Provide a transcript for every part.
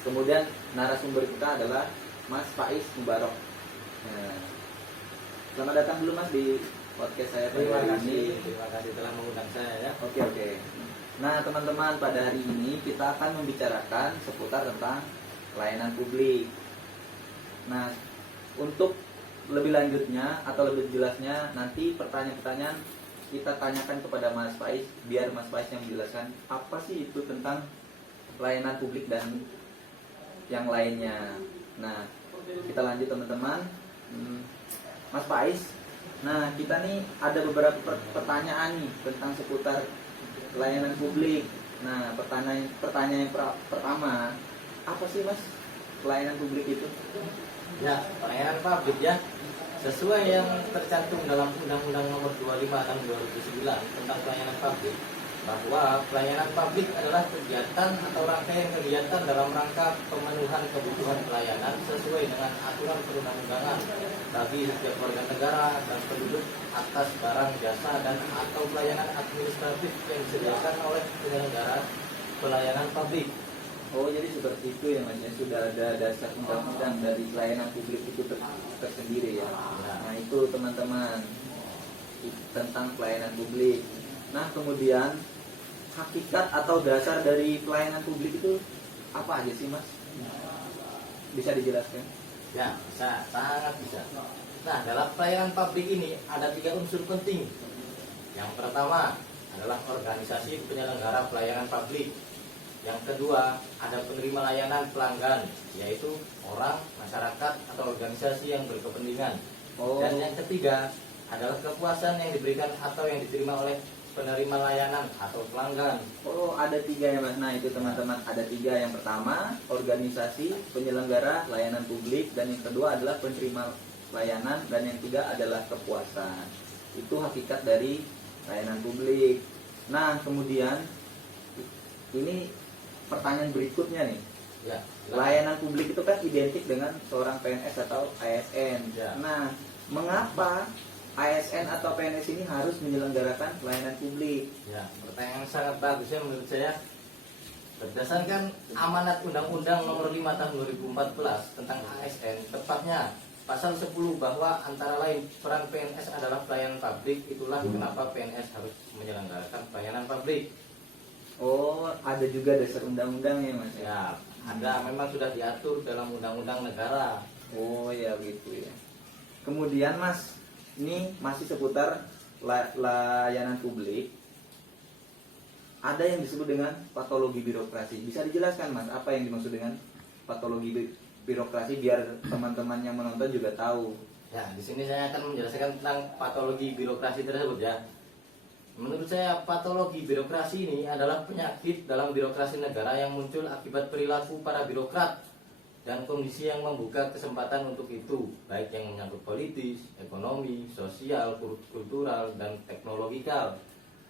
Kemudian narasumber kita adalah Mas Faiz Mubarok. Nah, selamat datang dulu Mas di podcast saya pada hari ini. Terima kasih telah mengundang saya ya. Oke. Nah teman-teman, pada hari ini kita akan membicarakan seputar tentang pelayanan publik. Nah, untuk lebih lanjutnya atau lebih jelasnya, nanti pertanyaan-pertanyaan kita tanyakan kepada Mas Faiz, biar Mas Faiz yang menjelaskan apa sih itu tentang pelayanan publik dan yang lainnya. Nah, kita lanjut teman-teman. Mas Faiz, nah kita nih ada beberapa pertanyaan nih tentang seputar pelayanan publik. Nah, pertanyaan yang pertama, apa sih Mas pelayanan publik itu? Ya, pelayanan publik ya, sesuai yang tercantum dalam Undang-Undang Nomor 25 Tahun 2009 tentang pelayanan publik, bahwa pelayanan publik adalah kegiatan atau rangkaian kegiatan dalam rangka pemenuhan kebutuhan pelayanan sesuai dengan aturan perundang-undangan bagi setiap warga negara dan penduduk atas barang, jasa, dan atau pelayanan administratif yang disediakan oleh penyelenggara pelayanan publik. Oh, jadi seperti itu ya Mas, ya sudah ada dasar undang-undang dari pelayanan publik itu tersendiri ya. Nah, itu teman-teman tentang pelayanan publik. Nah, kemudian hakikat atau dasar dari pelayanan publik itu apa aja sih Mas? Bisa dijelaskan? Ya, bisa, sangat bisa. Nah, dalam pelayanan publik ini ada 3 unsur penting. Yang pertama adalah organisasi penyelenggara pelayanan publik. Yang kedua, ada penerima layanan pelanggan, yaitu orang, masyarakat, atau organisasi yang berkepentingan. Dan yang ketiga adalah kepuasan yang diberikan atau yang diterima oleh penerima layanan atau pelanggan. Oh, ada 3 ya Mas. Nah, itu teman-teman, ada 3. Yang pertama, organisasi penyelenggara layanan publik, dan yang kedua adalah penerima layanan, dan yang ketiga adalah kepuasan. Itu hakikat dari layanan publik. Nah, kemudian ini pertanyaan berikutnya nih. Ya, layanan publik itu kan identik dengan seorang PNS atau ASN. Ya. Nah, mengapa ASN atau PNS ini harus menyelenggarakan pelayanan publik? Ya, pertanyaan yang sangat bagus ya menurut saya. Berdasarkan amanat Undang-Undang Nomor 5 Tahun 2014 tentang ASN, tepatnya pasal 10, bahwa antara lain peran PNS adalah pelayanan publik. Itulah kenapa PNS harus menyelenggarakan pelayanan publik. Oh, ada juga dasar undang-undang ya Mas? Ya, ada, memang sudah diatur dalam undang-undang negara. Oh ya gitu ya. Kemudian Mas, ini masih seputar layanan publik. Ada yang disebut dengan patologi birokrasi. Bisa dijelaskan Mas, apa yang dimaksud dengan patologi birokrasi biar teman-teman yang menonton juga tahu? Ya, di sini saya akan menjelaskan tentang patologi birokrasi tersebut ya. Menurut saya, patologi birokrasi ini adalah penyakit dalam birokrasi negara yang muncul akibat perilaku para birokrat dan kondisi yang membuka kesempatan untuk itu, baik yang menyangkut politis, ekonomi, sosial, kultural, dan teknologikal.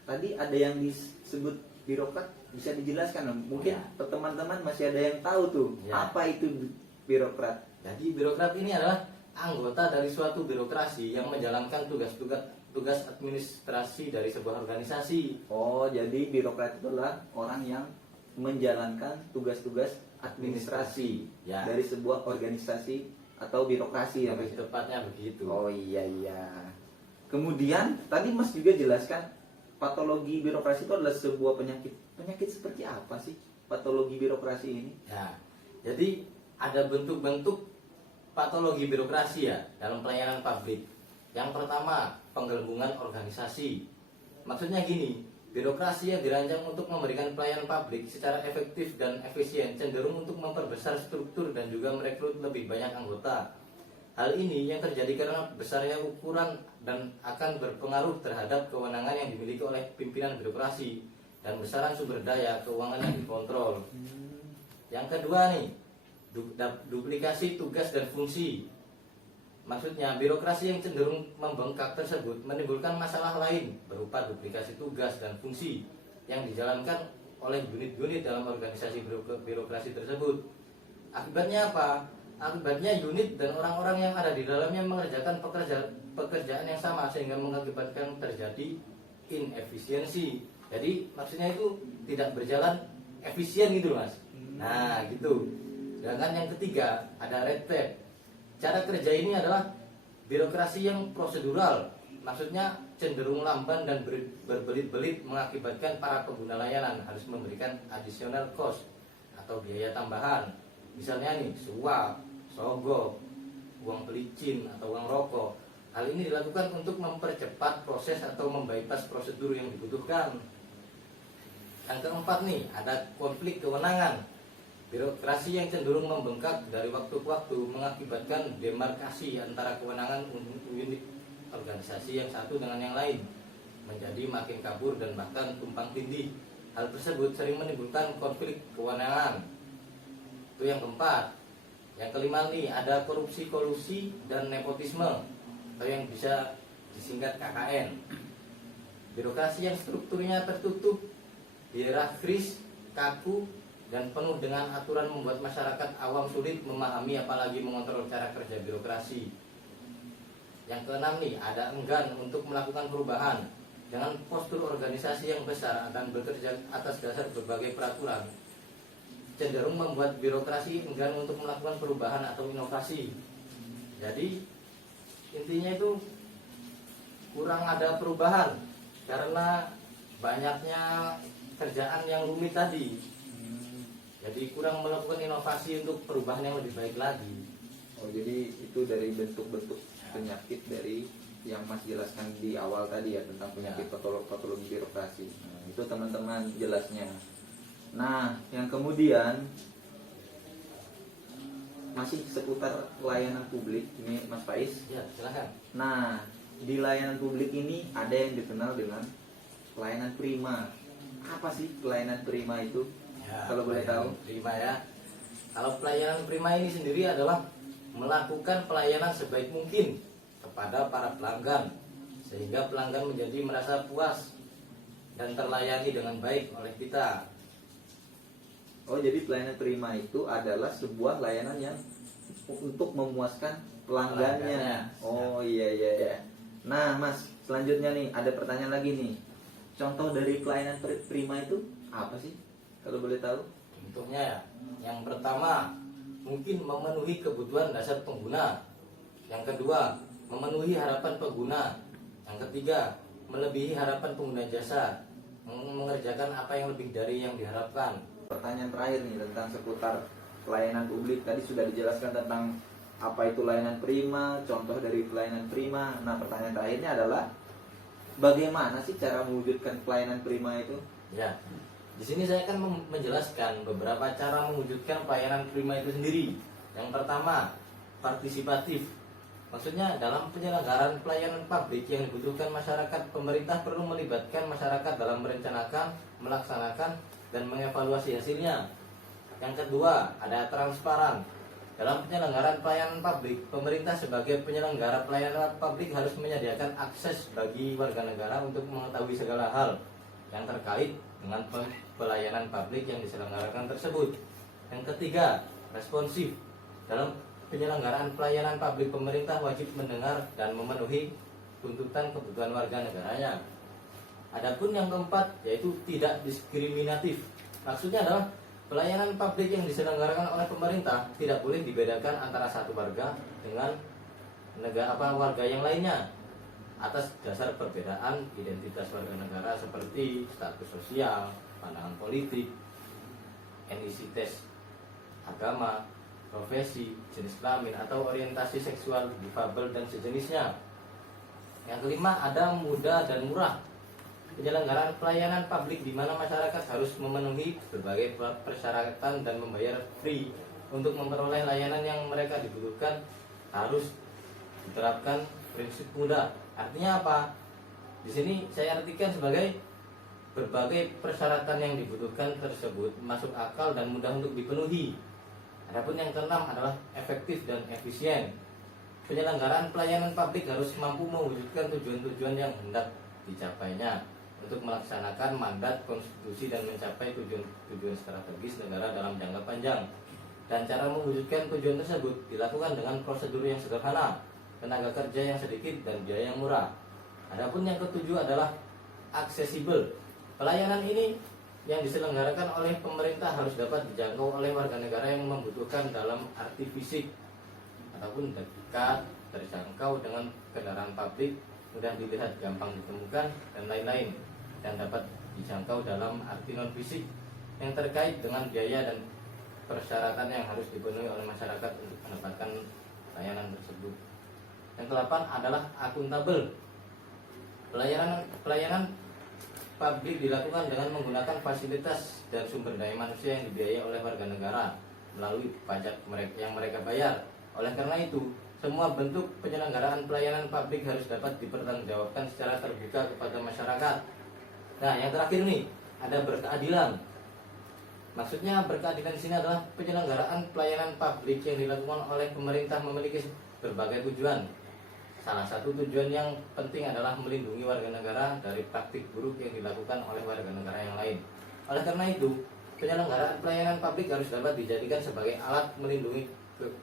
Tadi ada yang disebut birokrat, bisa dijelaskan? Mungkin teman-teman masih ada yang tahu tuh, apa itu birokrat? Jadi birokrat ini adalah anggota dari suatu birokrasi yang menjalankan tugas administrasi dari sebuah organisasi. Oh, jadi birokrat itu adalah orang yang menjalankan tugas-tugas administrasi dari sebuah organisasi atau birokrasi ya Mas? Tepatnya begitu. Oh iya. Kemudian tadi Mas juga jelaskan patologi birokrasi itu adalah sebuah penyakit. Penyakit seperti apa sih patologi birokrasi ini? Ya, jadi ada bentuk-bentuk patologi birokrasi ya dalam pelayanan publik. Yang pertama, penggelembungan organisasi. Maksudnya gini, birokrasi yang dirancang untuk memberikan pelayanan publik secara efektif dan efisien cenderung untuk memperbesar struktur dan juga merekrut lebih banyak anggota. Hal ini yang terjadi karena besarnya ukuran dan akan berpengaruh terhadap kewenangan yang dimiliki oleh pimpinan birokrasi dan besaran sumber daya keuangan yang dikontrol. Yang kedua nih, duplikasi tugas dan fungsi. Maksudnya, birokrasi yang cenderung membengkak tersebut menimbulkan masalah lain berupa duplikasi tugas dan fungsi yang dijalankan oleh unit-unit dalam organisasi birokrasi tersebut. Akibatnya apa? Akibatnya unit dan orang-orang yang ada di dalamnya mengerjakan pekerjaan yang sama sehingga mengakibatkan terjadi inefisiensi. Jadi maksudnya itu tidak berjalan efisien gitu Mas. Nah gitu. Sedangkan yang ketiga ada red tape. Cara kerja ini adalah birokrasi yang prosedural, maksudnya cenderung lamban dan berbelit-belit mengakibatkan para pengguna layanan harus memberikan additional cost atau biaya tambahan. Misalnya nih, suap, sogok, uang pelicin atau uang rokok. Hal ini dilakukan untuk mempercepat proses atau membypass prosedur yang dibutuhkan. Yang keempat nih, ada konflik kewenangan. Birokrasi yang cenderung membengkak dari waktu ke waktu mengakibatkan demarkasi antara kewenangan unit organisasi yang satu dengan yang lain menjadi makin kabur dan bahkan tumpang tindih. Hal tersebut sering menimbulkan konflik kewenangan. Itu yang keempat. Yang kelima nih, ada korupsi kolusi dan nepotisme atau yang bisa disingkat KKN. Birokrasi yang strukturnya tertutup, hierarkis, kaku, dan penuh dengan aturan membuat masyarakat awam sulit memahami apalagi mengontrol cara kerja birokrasi. Yang keenam nih, ada enggan untuk melakukan perubahan. Dengan postur organisasi yang besar akan bekerja atas dasar berbagai peraturan, cenderung membuat birokrasi enggan untuk melakukan perubahan atau inovasi. Jadi intinya itu kurang ada perubahan karena banyaknya kerjaan yang rumit tadi. Jadi kurang melakukan inovasi untuk perubahan yang lebih baik lagi. Oh, jadi itu dari bentuk-bentuk penyakit dari yang Mas jelaskan di awal tadi ya, tentang penyakit patologi birokrasi. Nah, itu teman-teman jelasnya. Nah, yang kemudian masih seputar layanan publik ini Mas Faiz. Ya, silakan. Nah, di layanan publik ini ada yang dikenal dengan pelayanan prima. Apa sih pelayanan prima itu? Ya, Kalau boleh tahu. Prima ya. Kalau pelayanan prima ini sendiri adalah melakukan pelayanan sebaik mungkin kepada para pelanggan sehingga pelanggan menjadi merasa puas dan terlayani dengan baik oleh kita. Oh, jadi pelayanan prima itu adalah sebuah layanan yang untuk memuaskan pelanggannya. Oh, iya. Nah, Mas, selanjutnya nih ada pertanyaan lagi nih. Contoh dari pelayanan prima itu apa sih? Kalau boleh tahu? Contohnya ya, yang pertama mungkin memenuhi kebutuhan dasar pengguna. Yang kedua, memenuhi harapan pengguna. Yang ketiga, melebihi harapan pengguna jasa, mengerjakan apa yang lebih dari yang diharapkan. Pertanyaan terakhir nih tentang seputar pelayanan publik. Tadi sudah dijelaskan tentang apa itu layanan prima, contoh dari pelayanan prima. Nah, pertanyaan terakhirnya adalah bagaimana sih cara mewujudkan pelayanan prima itu? Ya, di sini saya akan menjelaskan beberapa cara mewujudkan pelayanan prima itu sendiri. Yang pertama, partisipatif. Maksudnya dalam penyelenggaraan pelayanan publik yang dibutuhkan masyarakat, pemerintah perlu melibatkan masyarakat dalam merencanakan, melaksanakan, dan mengevaluasi hasilnya. Yang kedua, ada transparan. Dalam penyelenggaraan pelayanan publik, pemerintah sebagai penyelenggara pelayanan publik harus menyediakan akses bagi warga negara untuk mengetahui segala hal yang terkait dengan pelayanan publik yang diselenggarakan tersebut. Yang ketiga, responsif. Dalam penyelenggaraan pelayanan publik, pemerintah wajib mendengar dan memenuhi tuntutan kebutuhan warga negaranya. Adapun yang keempat, yaitu tidak diskriminatif. Maksudnya adalah pelayanan publik yang diselenggarakan oleh pemerintah tidak boleh dibedakan antara satu warga dengan warga yang lainnya atas dasar perbedaan identitas warga negara seperti status sosial, pandangan politik, etnisitas, agama, profesi, jenis kelamin atau orientasi seksual, difabel dan sejenisnya. Yang kelima, ada mudah dan murah. Penyelenggaraan pelayanan publik di mana masyarakat harus memenuhi berbagai persyaratan dan membayar free untuk memperoleh layanan yang mereka dibutuhkan harus diterapkan prinsip mudah. Artinya apa? Di sini saya artikan sebagai berbagai persyaratan yang dibutuhkan tersebut masuk akal dan mudah untuk dipenuhi. Adapun yang keenam adalah efektif dan efisien. Penyelenggaraan pelayanan publik harus mampu mewujudkan tujuan-tujuan yang hendak dicapainya untuk melaksanakan mandat konstitusi dan mencapai tujuan-tujuan strategis negara dalam jangka panjang. Dan cara mewujudkan tujuan tersebut dilakukan dengan prosedur yang sederhana, tenaga kerja yang sedikit dan biaya yang murah. Adapun yang ketujuh adalah aksesibel. Pelayanan ini yang diselenggarakan oleh pemerintah harus dapat dijangkau oleh warga negara yang membutuhkan dalam arti fisik ataupun dekat, terjangkau dengan kendaraan publik, mudah dilihat, gampang ditemukan, dan lain-lain, dan dapat dijangkau dalam arti non fisik yang terkait dengan biaya dan persyaratan yang harus dipenuhi oleh masyarakat untuk mendapatkan layanan tersebut. Yang ke-8 adalah akuntabel. Pelayanan publik dilakukan dengan menggunakan fasilitas dan sumber daya manusia yang dibiayai oleh warga negara melalui pajak yang mereka bayar. Oleh karena itu, semua bentuk penyelenggaraan pelayanan publik harus dapat dipertanggungjawabkan secara terbuka kepada masyarakat. Nah, yang terakhir nih, ada berkeadilan. Maksudnya berkeadilan di sini adalah penyelenggaraan pelayanan publik yang dilakukan oleh pemerintah memiliki berbagai tujuan. Salah satu tujuan yang penting adalah melindungi warga negara dari praktik buruk yang dilakukan oleh warga negara yang lain. Oleh karena itu, penyelenggaraan pelayanan publik harus dapat dijadikan sebagai alat melindungi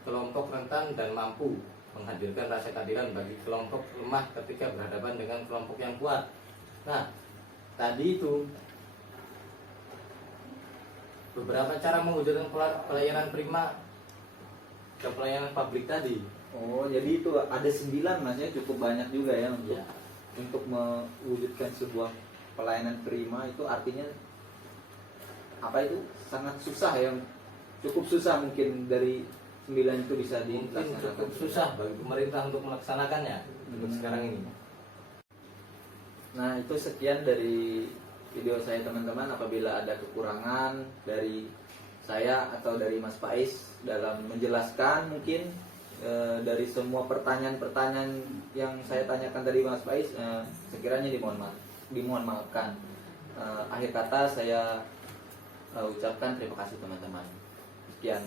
kelompok rentan dan mampu menghadirkan rasa keadilan bagi kelompok lemah ketika berhadapan dengan kelompok yang kuat. Nah, tadi itu beberapa cara mewujudkan pelayanan prima ke pelayanan publik tadi. Oh, jadi itu ada 9 Mas ya, cukup banyak juga ya untuk Ya. untuk mewujudkan sebuah pelayanan prima. Itu artinya apa, itu sangat susah ya, cukup susah mungkin dari 9 itu bisa Mungkin dilaksanakan. cukup susah bagi pemerintah untuk melaksanakannya untuk sekarang ini. Nah, itu sekian dari video saya teman-teman. Apabila ada kekurangan dari saya atau dari Mas Faiz dalam menjelaskan mungkin dari semua pertanyaan-pertanyaan yang saya tanyakan tadi Mas Faiz, sekiranya dimohon maafkan. Akhir kata saya ucapkan terima kasih teman-teman. Sekian.